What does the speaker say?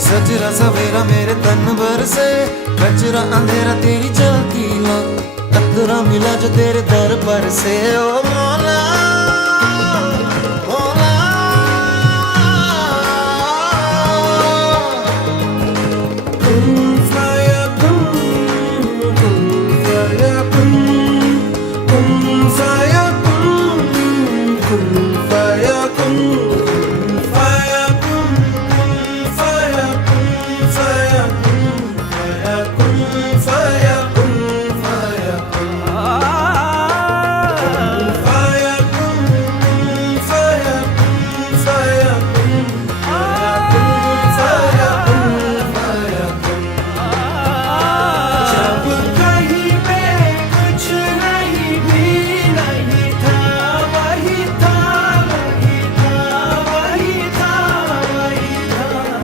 सजरा सवेरा मेरे तन भर से, कचरा अंधेरा तेरी जलती ला, कतरा मिला जो तेरे दर पर से। ओ मौला